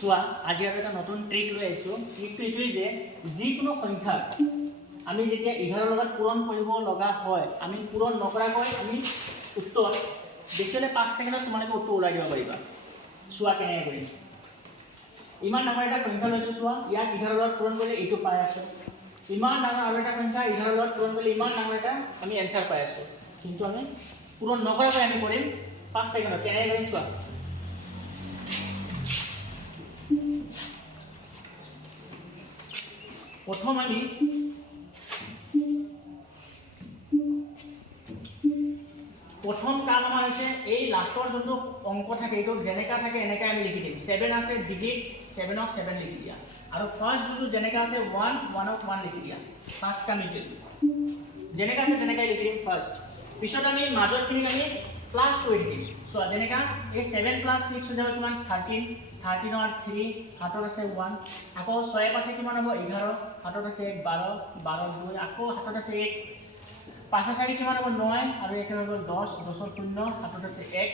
চোৱা আজি আৰু এটা নতুন ট্ৰিক লৈ আহিছোঁ। ট্ৰিকটো এইটোৱেই যে যিকোনো সংখ্যাক আমি যেতিয়া 11 লগত পূৰণ কৰিব লগা হয়, আমি পূৰণ নকৰাকৈ আমি উত্তৰ বেছি হ'লে 5 ছেকেণ্ডত তোমালোকে উত্তৰ ওলাই দিব পাৰিবা। চোৱা কেনেকৈ কৰিম। ইমান ডাঙৰ এটা সংখ্যা লৈছোঁ, চোৱা ইয়াক 11 লগত পূৰণ কৰিলে এইটো পাই আছোঁ। ইমান ডাঙৰ আৰু এটা সংখ্যা 11 লগত পূৰণ কৰিলে ইমান ডাঙৰ এটা আমি এনচাৰ পাই আছোঁ, কিন্তু আমি পূৰণ নকৰাকৈ আমি কৰিম 5 ছেকেণ্ডত। কেনেকৈ কৰিম চোৱা। প্ৰথম আমি প্ৰথম কাম আমাৰ হৈছে এই লাষ্টৰ যোনটো অংক থাকে এইটো যেনেকা থাকে এনেকৈ আমি লিখি দিম। 7 আছে ডিজিট, 7ক 7 লিখি দিয়া, আৰু ফাৰ্ষ্ট যোনটো যেনেকা আছে 1, 1ক 1 লিখি দিয়া। ফাৰ্ষ্ট কাম এইটো যেনেকা আছে তেনেকৈ লিখি দিম ফাৰ্ষ্ট। পিছত আমি মাজৰখিনিক আমি প্লাছ কৰি থাকিম। চোৱা যেনেকা এই 7 + 6 হৈ যাব কিমান 13, 13ৰ 3 হাতত আছে 1, আকৌ 6 পাছে কিমান হ'ব 11, হাতত আছে 1, 12, 12ৰ 2, আকৌ হাতত আছে 1, 5 4 কিমান হ'ব 9, আৰু 1 হৈ গ'ল 10, 10ৰ 0 হাতত আছে 1,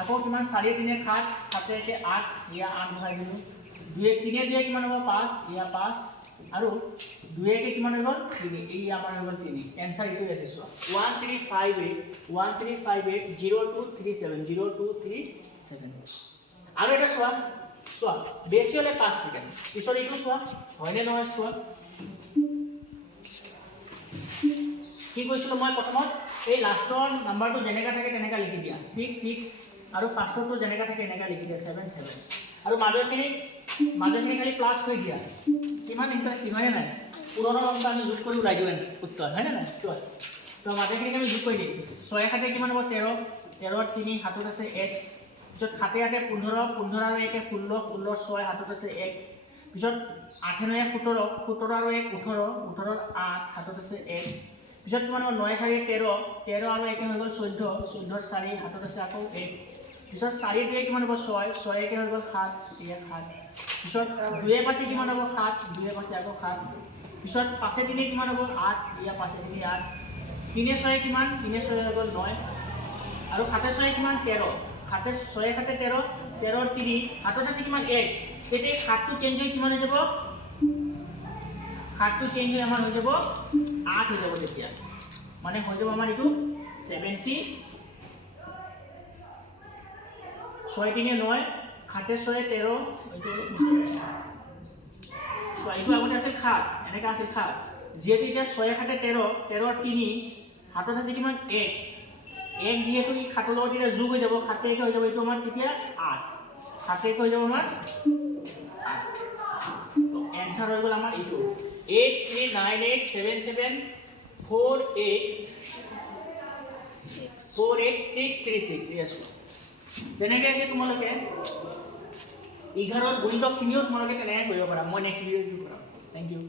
আকৌ কিমান 4 3 7, 7 1 8, ইয়া 8 ভৰাই দিলোঁ। 2 3 2 কিমান হ'ব 5, ইয়া 5, আৰু 2 1 কিমান হৈ গ'ল 3, এই আমাৰ হৈ গ'ল 3। এনসাৰ এইটো আছে চোৱা 1358 1358 0237 0237। আৰু এটা চোৱা চোৱা বেছি হ'লে 5 ছেকেণ্ড। পিছত এইটো চোৱা হয়নে নহয় চোৱা। কি কৈছিলোঁ মই প্ৰথমত এই লাষ্টৰ নাম্বাৰটো যেনেকা থাকে তেনেকা লিখি দিয়া 6 6, আৰু ফাৰ্ষ্টৰটো যেনেকা থাকে এনেকা লিখি দিয়া 7 7, আৰু মাজৰখিনি খালি প্লাছ কৰি দিয়া। কিমান ইণ্টাৰেষ্টিং হয়নে নাই। পুৰণৰ অংক আমি যোগ কৰি ওলাই দিওঁ উত্তৰ, হয়নে নাই চোৱা। তো মাজৰখিনিক আমি যোগ কৰি দিম। 6 7 কিমান হ'ব 13, 13ৰ 3 হাতত আছে 1, পিছত 7 8 15, 15 আৰু 1 16, 16ৰ 6 হাতত আছে 1, পিছত 8 9 17, 17 আৰু 1 18, 18ৰ 8 হাতত আছে 1, পিছত কিমান হ'ব 9 4 13, 13 আৰু 1 হৈ গ'ল 14, 14ৰ 4 হাতত আছে আকৌ 1, পিছত 4 2 কিমান হ'ব 6, 6 1 হৈ গ'ল 7, ইয়া 7, পিছত 2 5 কিমান হ'ব 7, 2 5 আকৌ 7, পিছত 5 3 কিমান হ'ব 8, ইয়া 5 3 8, 3 6 কিমান 3 6 হৈ গ'ল 9, আৰু 7 6 কিমান 13, 7 6 7 13, 13ৰ 3 হাতত আছে কিমান 1, তেতিয়া 7টো চেঞ্জ হৈ কিমান হৈ যাব 7টো চেঞ্জ হৈ আমাৰ হৈ যাব 8 হৈ যাব। তেতিয়া মানে হৈ যাব আমাৰ এইটো 70, 6 3 9, 7 6 13, এইটো চোৱা এইটো আগতে আছিল 7, এনেকৈ আছিল 7, যিহেতু এতিয়া 6 7 13, 13ৰ 3 হাতত আছে কিমান 1, 1 যিহেতু এই 7ৰ লগত এতিয়া যোগ হৈ যাব 7 1 হৈ যাব, এইটো আমাৰ তেতিয়া 8, 7 1 হৈ যাব আমাৰ 8। তো এনসাৰ হৈ গ'ল আমাৰ এইটো 839878484636। ইয়েছ, তেনেকৈ তোমালোকে 11ৰ গণিতখিনিও তোমালোকে তেনেকৈ কৰিব পাৰা। মই নেক্সট ভিডিঅ'ত কৰাম। Thank U.